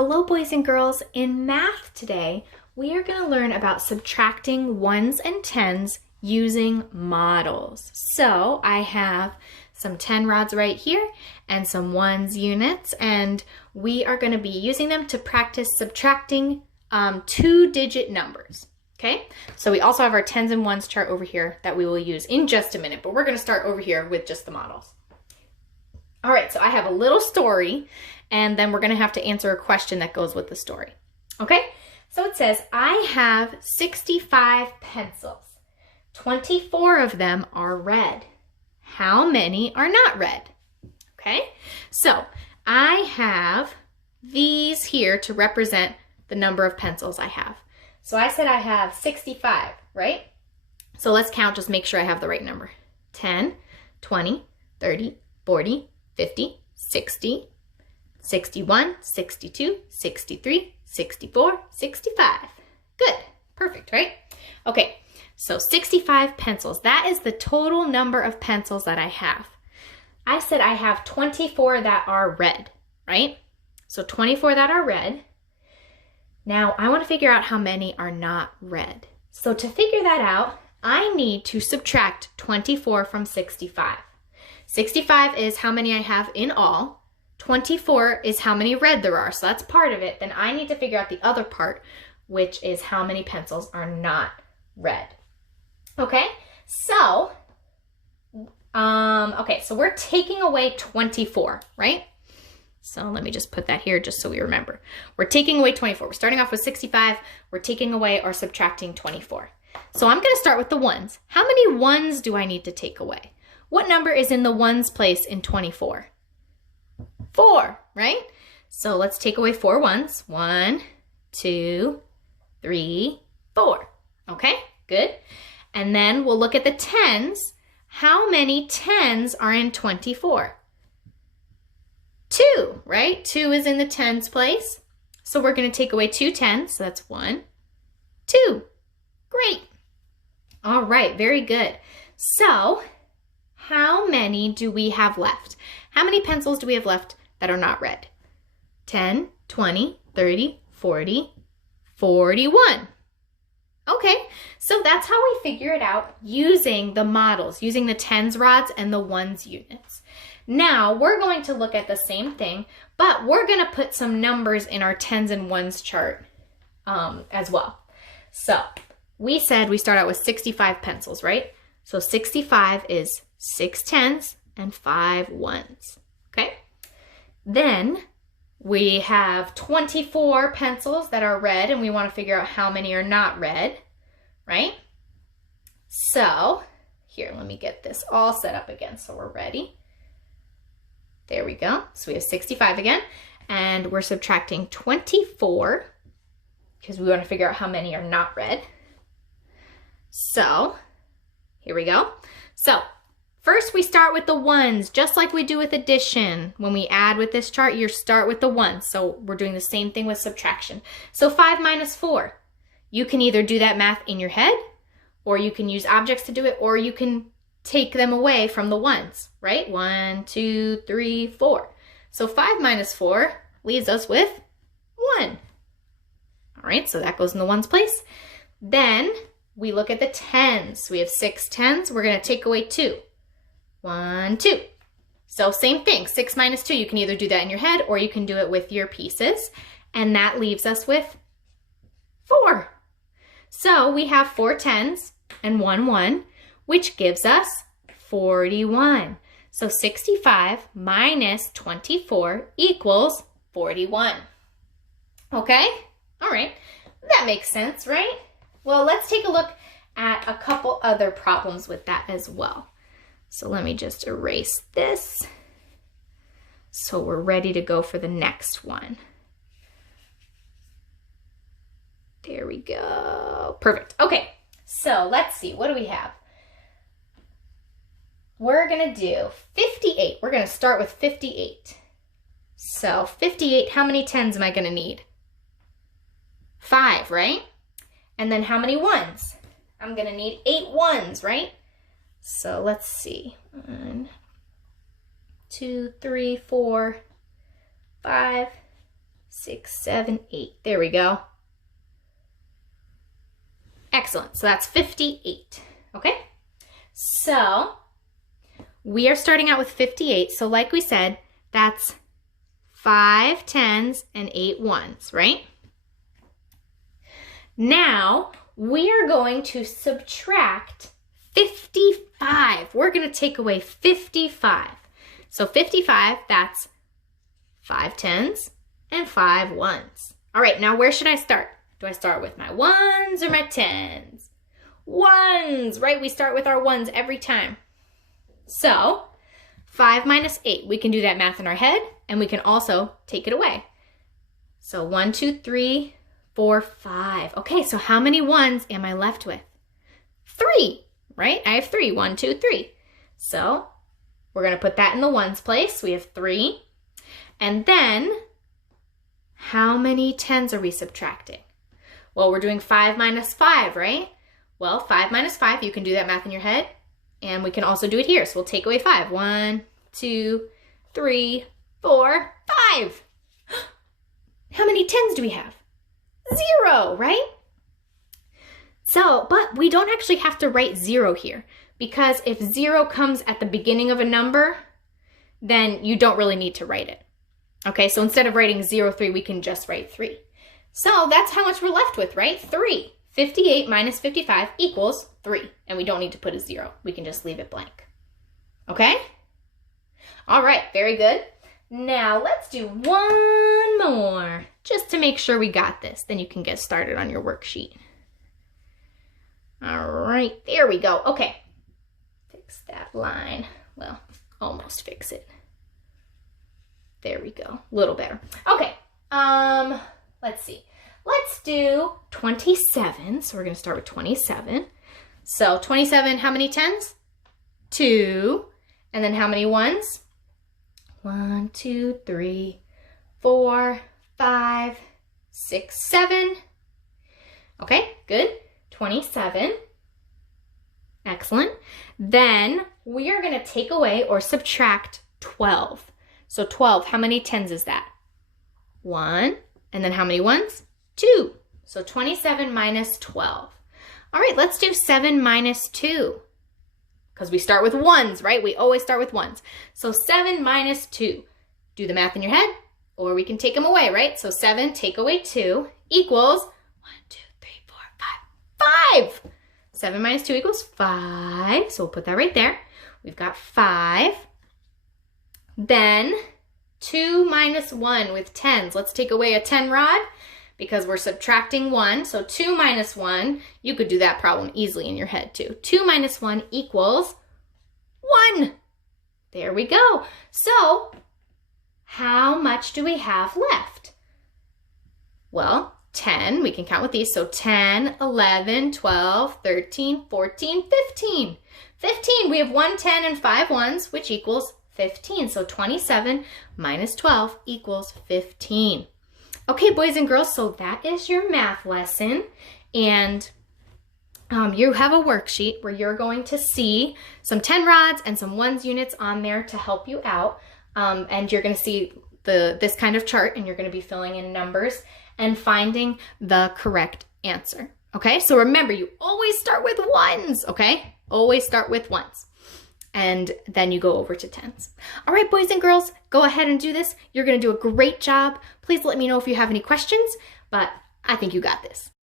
Hello, boys and girls. In math today, we are going to learn about subtracting ones and tens using models. So I have some 10 rods right here and some ones units, and we are going to be using them to practice subtracting two-digit numbers. Okay, so we also have our tens and ones chart over here that we will use in just a minute, but we're going to start over here with just the models. All right, so I have a little story, and then we're going to have to answer a question that goes with the story. Okay, so it says, I have 65 pencils. 24 of them are red. How many are not red? Okay, so I have these here to represent the number of pencils I have. So I said I have 65, right? So let's count, just make sure I have the right number. 10, 20, 30, 40, 50, 60, 61, 62, 63, 64, 65. Good, perfect, right? Okay, so 65 pencils. That is the total number of pencils that I have. I said I have 24 that are red, right? So 24 that are red. Now I want to figure out how many are not red. So to figure that out, I need to subtract 24 from 65. 65 is how many I have in all. 24 is how many red there are, so that's part of it. Then I need to figure out the other part, which is how many pencils are not red. Okay, so so we're taking away 24, right? So let me just put that here just so we remember. We're taking away 24. We're starting off with 65. We're taking away or subtracting 24. So I'm going to start with the ones. How many ones do I need to take away? What number is in the ones place in 24? 4, right? So let's take away 4 ones. 1, 2, 3, 4. Okay, good. And then we'll look at the tens. How many tens are in 24? 2, right? 2 is in the tens place. So we're going to take away 2 tens. So that's 1, 2. Great. All right, very good. So how many do we have left? How many pencils do we have left that are not red? 10, 20, 30, 40, 41. Okay, so that's how we figure it out using the models, using the tens rods and the ones units. Now we're going to look at the same thing, but we're going to put some numbers in our tens and ones chart as well. So we said we start out with 65 pencils, right? So 65 is 6 tens and 5 ones, okay? Then we have 24 pencils that are red, and we want to figure out how many are not red, right? So here, let me get this all set up again so we're ready. There we go. So we have 65 again, and we're subtracting 24 because we want to figure out how many are not red. So here we go. So first we start with the ones, just like we do with addition. When we add with this chart, you start with the ones. So we're doing the same thing with subtraction. So 5 minus 4. You can either do that math in your head, or you can use objects to do it, or you can take them away from the ones, right? 1, 2, 3, 4. So 5 minus 4 leaves us with 1. All right, so that goes in the ones place. Then we look at the tens. We have 6 tens. We're going to take away 2. 1, 2. So same thing, 6 minus 2. You can either do that in your head or you can do it with your pieces. And that leaves us with 4. So we have 4 tens and 1 1, which gives us 41. So 65 minus 24 equals 41. Okay? All right. That makes sense, right? Well, let's take a look at a couple other problems with that as well. So let me just erase this so we're ready to go for the next one. There we go. Perfect. Okay, so let's see. What do we have? We're going to do 58. We're going to start with 58. So 58, how many tens am I going to need? 5, right? And then how many ones? I'm going to need 8 ones, right? So let's see. 1, 2, 3, 4, 5, 6, 7, 8. There we go. Excellent. So that's 58. Okay? So we are starting out with 58. So like we said, that's 5 10s and 8 1s, right? Now we are going to subtract 55. We're going to take away 55. So 55, that's 5 10s and 5 1s. All right, now where should I start? Do I start with my 1s or my 10s? 1s, right? We start with our 1s every time. So 5 minus 8, we can do that math in our head, and we can also take it away. So 1, 2, 3, 4, 5. Okay, so how many 1s am I left with? 3, right? I have 3. 1, 2, 3. So we're going to put that in the 1s place. We have 3. And then how many 10s are we subtracting? Well, we're doing 5 minus 5, right? Well, 5 minus 5, you can do that math in your head. And we can also do it here. So we'll take away 5. 1, 2, 3, 4, 5. How many 10s do we have? 0, right? So, but we don't actually have to write 0 here, because if 0 comes at the beginning of a number, then you don't really need to write it. Okay, so instead of writing 0, 3, we can just write 3. So that's how much we're left with, right? 3. 58 minus 55 equals 3. And we don't need to put a 0. We can just leave it blank. Okay? All right, very good. Now let's do one more, just to make sure we got this. Then you can get started on your worksheet. All right, there we go. Okay, fix that line. Well, almost fix it. There we go, a little better. Okay, let's see. Let's do 27. So we're gonna start with 27. So 27, how many 10s? 2. And then how many 1s? 1, 2, 3, 4, 5, 6, 7. Okay, good. 27. Excellent. Then we are going to take away or subtract 12. So 12, how many 10s is that? 1. And then how many 1s? 2. So 27 minus 12. All right, let's do 7 minus 2. Because we start with 1s, right? We always start with 1s. So 7 minus 2. Do the math in your head, or we can take them away, right? So 7 take away 2 equals 1, 2, 3, 4, 5. 5. 7 minus 2 equals 5. So we'll put that right there. We've got 5. Then 2 minus 1 with 10s. Let's take away a 10 rod because we're subtracting 1. So 2 minus 1, you could do that problem easily in your head too. 2 minus 1 equals 1. There we go. So how much do we have left? Well, 10, we can count with these. So 10, 11, 12, 13, 14, 15. 15, we have 1 10 and 5 1s, which equals 15. So 27 minus 12 equals 15. Okay, boys and girls, so that is your math lesson. And you have a worksheet where you're going to see some 10 rods and some 1s units on there to help you out. And you're going to see this kind of chart, and you're going to be filling in numbers and finding the correct answer. Okay, so remember, you always start with 1s, okay? Always start with 1s. And then you go over to 10s. All right, boys and girls, go ahead and do this. You're going to do a great job. Please let me know if you have any questions, but I think you got this.